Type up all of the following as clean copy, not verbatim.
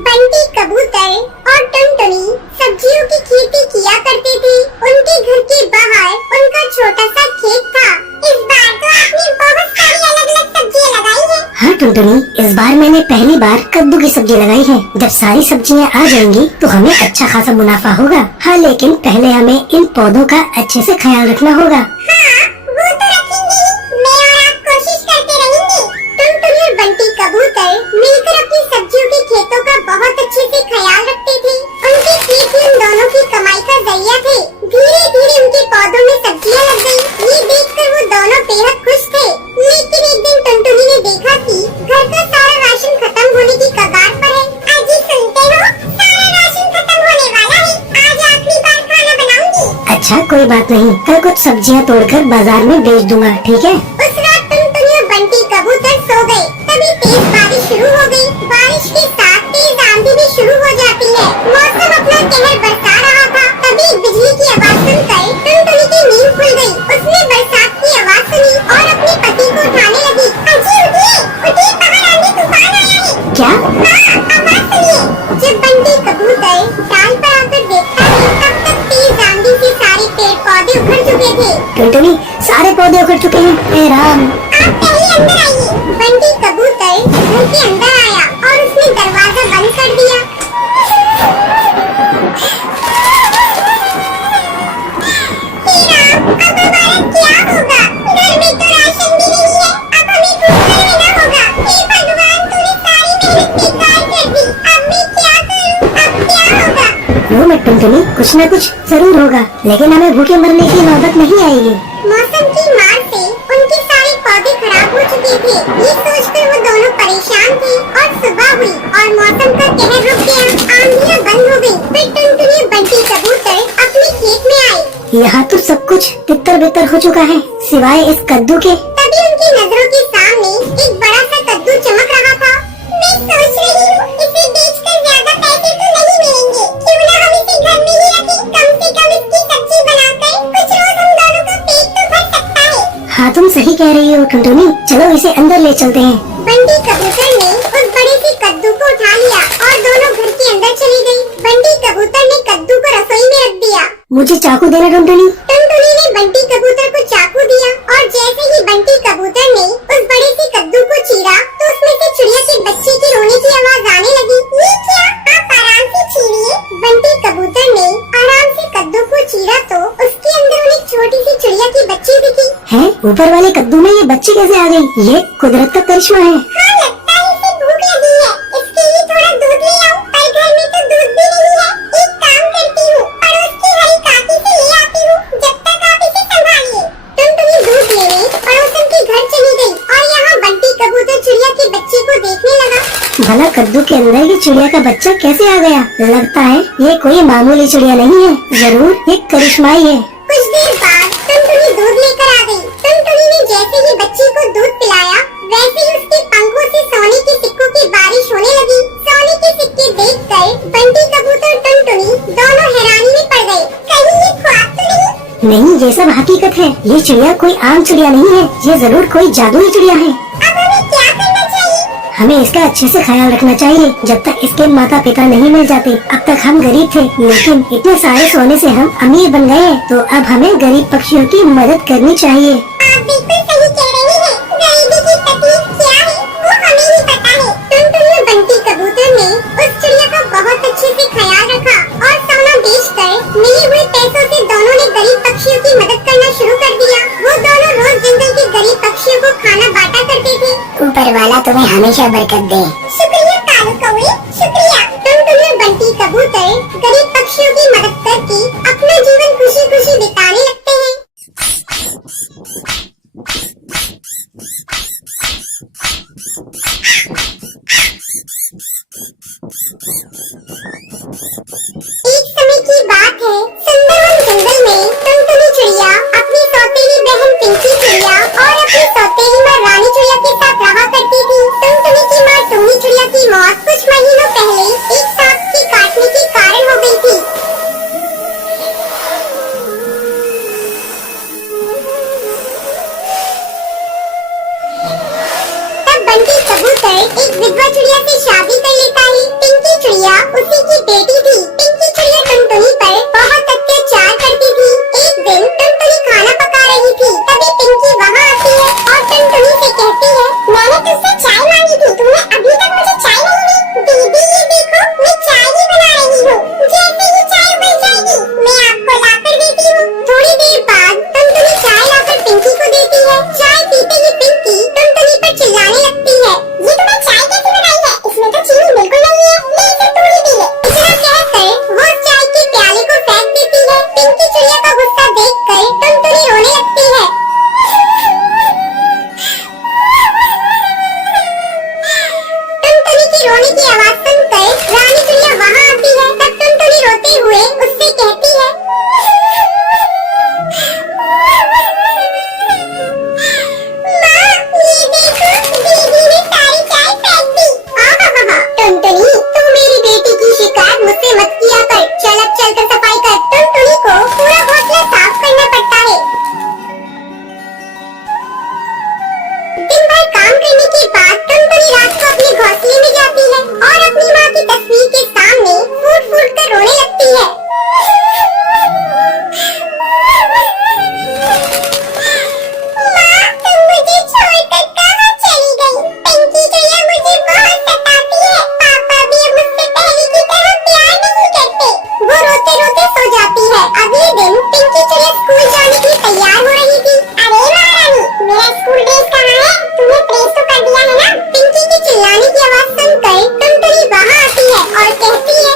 बंटी कबूतर और टुनटुनी सब्जियों की खेती किया करते थे। उनके घर के बाहर उनका छोटा सा खेत था। इस बार तो आपने बहुत सारी अलग अलग सब्जियां लगाई हैं। हाँ टुनटुनी, इस बार मैंने पहली बार कद्दू की सब्जी लगाई है। जब सारी सब्जियां आ जाएंगी तो हमें अच्छा खासा मुनाफा होगा। हाँ, लेकिन पहले हमें इन पौधों का अच्छे से ख्याल रखना होगा। हाँ, वो तो रखेंगे। मैं और आप कोशिश करते रहेंगे। टुनटुनी और बंटी कबूतर मिलकर अपनी सब्जियों के खेतों का बहुत अच्छे से ख्याल रखते थे। उनके खेत ही उन दोनों की कमाई का जरिया थे। धीरे धीरे उनके पौधों में सब्जियां लग गयी। ये देखकर वो दोनों बेहद खुश थे। लेकिन एक दिन टुनटुनी ने देखा कि घर का सारा राशन खत्म होने की कगार पर है। अजी सुनते हो, सारा राशन खत्म होने वाला है। आज आखिरी बार खाना बनाऊंगी। अच्छा, कोई बात नहीं, कल कुछ सब्जियां तोड़कर बाजार में बेच दूंगा, ठीक है? उस रात टुनटुनी और बंटी कबूतर सो गए। तभी तेज बारिश शुरू हो गई। बारिश के साथ तेज आंधी भी शुरू हो जाती है। मौसम अपना कहर बरसा रहा था। तभी बिजली की आवाज सुनकर टुनटुनी की नींद खुल गई। उसने बरसात की आवाज सुनी और अपने पति को उठाने लगी। अजी उठिए, उठिए, बाहर आंधी तूफान आया है। क्या? हाँ, आवाज सुनिए। जब बंटी कबूतर डाल पर आकर देखता है, तब तक तेज आंधी से सारे पेड़ पौधे उखड़ चुके थे। टुनटुनी, सारे पौधे उखड़ चुके हैं। हे राम! आप पहले अंदर आइए। बंटी कबूतर घर के अंदर आया और उसने दरवाजा बंद कर दिया। हे राम, अब हमारा क्या होगा? घर में तो राशन भी नहीं है। अब हमें भूखा रहना होगा। हे भगवान, तूने सारी मेहनत बेकार कर दी। अब मैं क्या करूं? अब क्या होगा? रो मत टुनटुनी, कुछ न कुछ जरूर होगा, लेकिन हमें भूखे मरने की नौबत नहीं आएगी। मौसम की मार से उनके सारे पौधे खराब हो चुके थे। ये सोचकर वो दोनों परेशान थे और सुबह हुई और मौसम का कहर रुक गया। आंधियां बंद हो गई। फिर टुनटुनी और बंटी कबूतर अपने खेत में आए। यहाँ तो सब कुछ तितर बितर हो चुका है, सिवाय इस कद्दू के। तभी उनकी नजरों के सामने एक बड़ा सा कद्दू चमक रहा था। मैं सोच रही हूँ, इसे बेचकर ज्यादा पैसे तो नहीं मिलेंगे। क्यों ना हम इसे घर में ही रखें? कम से कम इसकी सब्जी बनाकर कुछ रोज हम दोनों का पेट तो भर सकता है। हाँ, तुम सही कह रही हो टुनटुनी, चलो इसे अंदर ले चलते हैं। बंटी कबूतर ने उस बड़े से कद्दू को उठा लिया और दोनों घर के अंदर चली गयी। बंटी कबूतर ने कद्दू को रसोई में रख दिया। मुझे चाकू देना टुनटुनी। टुनटुनी ने बंटी कबूतर को चाकू दिया और जैसे ही बंटी कबूतर ने उस बड़े से कद्दू को चीरा तो उसमें से चिड़िया के बच्चे के रोने की आवाज आने लगी। ये क्या? आप आराम से चीरिए। बंटी कबूतर ने आराम से कद्दू को चीरा तो उसके अंदर उन्हें छोटी सी चिड़िया की बच्ची दिखी। है, ऊपर वाले कद्दू में ये बच्ची कैसे आ गई? ये कुदरत का करिश्मा है। हाँ, लगता है इसे भूख लगी है। इसके लिए थोड़ा दूध ले आओ। पर घर में तो दूध भी नहीं है। एक काम करती हूँ, पड़ोस की हरी काकी से ले आती हूँ। जब तक आप इसे संभालिए। टुनटुनी दूध लेने पड़ोसन के घर चली गई और यहाँ बंटी कबूतर चिड़िया के बच्चे को देखने लगा। भला कद्दू के अंदर ये चिड़िया का बच्चा कैसे आ गया? लगता है ये कोई मामूली चिड़िया नहीं है, जरूर एक करिश्माई है। कुछ देर बाद टुनटुनी दूध लेकर आ गई। टुनटुनी ने जैसे ही बच्ची को दूध पिलाया, वैसे ही उसके पंखों से सोने के सिक्कों की बारिश होने लगी। सोने के सिक्के देखकर बंटी कबूतर और टुनटुनी दोनों हैरानी में पड़ गए। कहीं ये ख्वाब तो नहीं? नहीं, ये सब हकीकत है। ये चिड़िया कोई आम चिड़िया नहीं है, ये जरूर कोई जादुई चिड़िया है। अब हमें क्या करना चाहिए? हमें इसका अच्छे से ख्याल रखना चाहिए जब तक इसके माता पिता नहीं मिल जाते। अब तक हम गरीब थे, लेकिन इतने सारे सोने से हम अमीर बन गए हैं, तो अब हमें गरीब पक्षियों की मदद करनी चाहिए। आप बिल्कुल सही कह रहे हैं। गरीबी की तकलीफ क्या है वो हमें ही पता है। टुनटुनी और बंटी कबूतर ने उस चिड़िया का बहुत अच्छे से ख्याल रखा और सोना बेचकर मिले हुए पैसों से दोनों ने गरीब पक्षियों की मदद करना शुरू कर दिया। वो दोनों रोज जंगल के गरीब पक्षियों को खाना बांटा करते थे। ऊपर वाला तुम्हें हमेशा बरकत दे। शुक्रिया कालू कौवे, शुक्रिया। टुनटुनी और बंटी कबूतर गरीब पक्षियों की मदद करके अपना जीवन खुशी खुशी बिताने लगते हैं। एक समय की बात है, सुंदरवन जंगल में टुनटुनी चिड़िया अपनी सौतेली बहन पिंकी चिड़िया और अपनी सौतेली माँ रानी चिड़िया के साथ रहा करती थी। टुनटुनी की माँ टूनी चिड़िया की मौत कुछ महीनों पहले एक सांप के काटने के कारण हो गई थी। रोने की आवाज सुनकर रानी चिड़िया वहाँ आती है। तब टुनटुनी रोते हुए उससे कहती है, माँ ये देखो, दीदी ने सारी चाय फेंक दी। आहा, टुनटुनी तू मेरी बेटी की शिकायत मुझसे मत किया कर। चल अब चल कर सफाई कर। टुनटुनी को पूरा घोंसला साफ करना पड़ता है। दिन भर काम करने के बाद टुनटुनी रात को अपने घोंसले में जाती है और अपनी माँ की तस्वीर के सामने फूट फूट कर रोने लगती है। माँ तुम मुझे छोड़कर कहाँ चली गई? पिंकी चिड़िया मुझे बहुत सताती है। पापा भी अब मुझसे पहले की तरह प्यार नहीं करते। वो रोते रोते सो जाती है। अगले दिन पिंकी चिड़िया स्कूल जाने के लिए तैयार हो रही थी। अरे महारानी, मेरा स्कूल ड्रेस कहाँ है? तुमने प्रेस तो कर दिया है ना? पिंकी की चिल्लाने की आवाज सुनकर टुनटुनी वहाँ आती है और कहती है,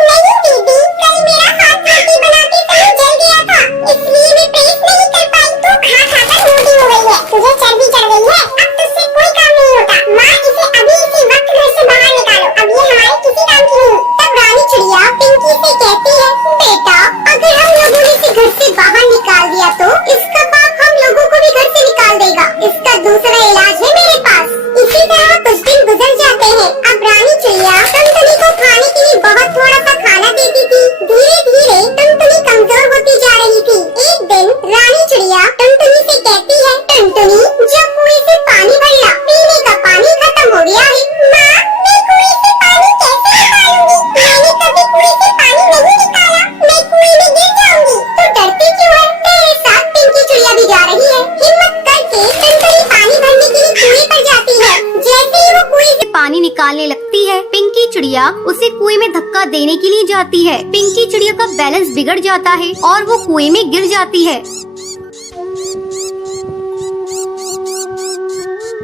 नहीं दीदी, कल मेरा हाथ रोटी बनाते समय जल गया था, इसलिए मैं प्रेस नहीं कर पाई। तू खा खा कर मोटी हो गई है, तुझे चर्बी चढ़ गई है, अब तुझसे कोई काम नहीं होता। माँ इसे अभी इसी वक्त घर से बाहर निकालो, अब ये हमारे किसी काम की नहीं। तब रानी चिड़िया पिंकी से कहती है, बेटा अगर हम लोगों ने इसे घर से बाहर निकाल दिया तो इसका बाप हम लोगों को भी घर से निकाल देगा। इसका दूसरा इलाज है मेरे पास। इसी तरह कुछ दिन गुजर जाते हैं। अब रानी चिड़िया टुनटुनी को खाने के लिए बहुत थोड़ा सा खाना देती थी। धीरे धीरे टुनटुनी कमजोर होती जा रही थी। एक दिन रानी चिड़िया टुनटुनी से कहती है, टुनटुनी जब कुएं से पानी भरना, पीने का पानी खत्म हो गया है। माँ मैं कुएं से पानी कैसे निकालूंगी? मैंने कभी कुएं से पानी नहीं निकाला, मैं कुएं में गिर जाऊंगी। तो डरती क्यों है? तेरे साथ पिंकी चिड़िया भी जा रही है। हिम्मत करके टुनटुनी पानी भरने के लिए कुएं पर जाती है। जैसे ही वो कुएं से पानी निकालने लगती है, पिंकी चिड़िया उसे कुएं में धक्का देने के लिए जाती है। पिंकी चिड़िया का बैलेंस बिगड़ जाता है और वो कुएं में गिर जाती है।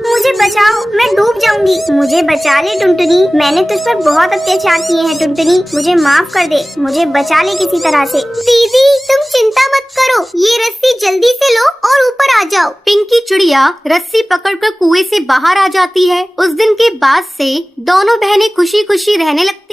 मुझे बचाओ, मैं डूब जाऊंगी। मुझे बचा ले टुनटुनी, मैंने तुझ पर बहुत अत्याचार किए हैं टुनटुनी, मुझे माफ कर दे, मुझे बचा ले किसी तरह से। दीदी तुम चिंता मत करो, ये रस्सी जल्दी से लो और ऊपर आ जाओ। पिंकी चिड़िया रस्सी पकड़कर कुएं से बाहर आ जाती है। उस दिन के बाद से दोनों बहनें खुशी खुशी रहने लगती।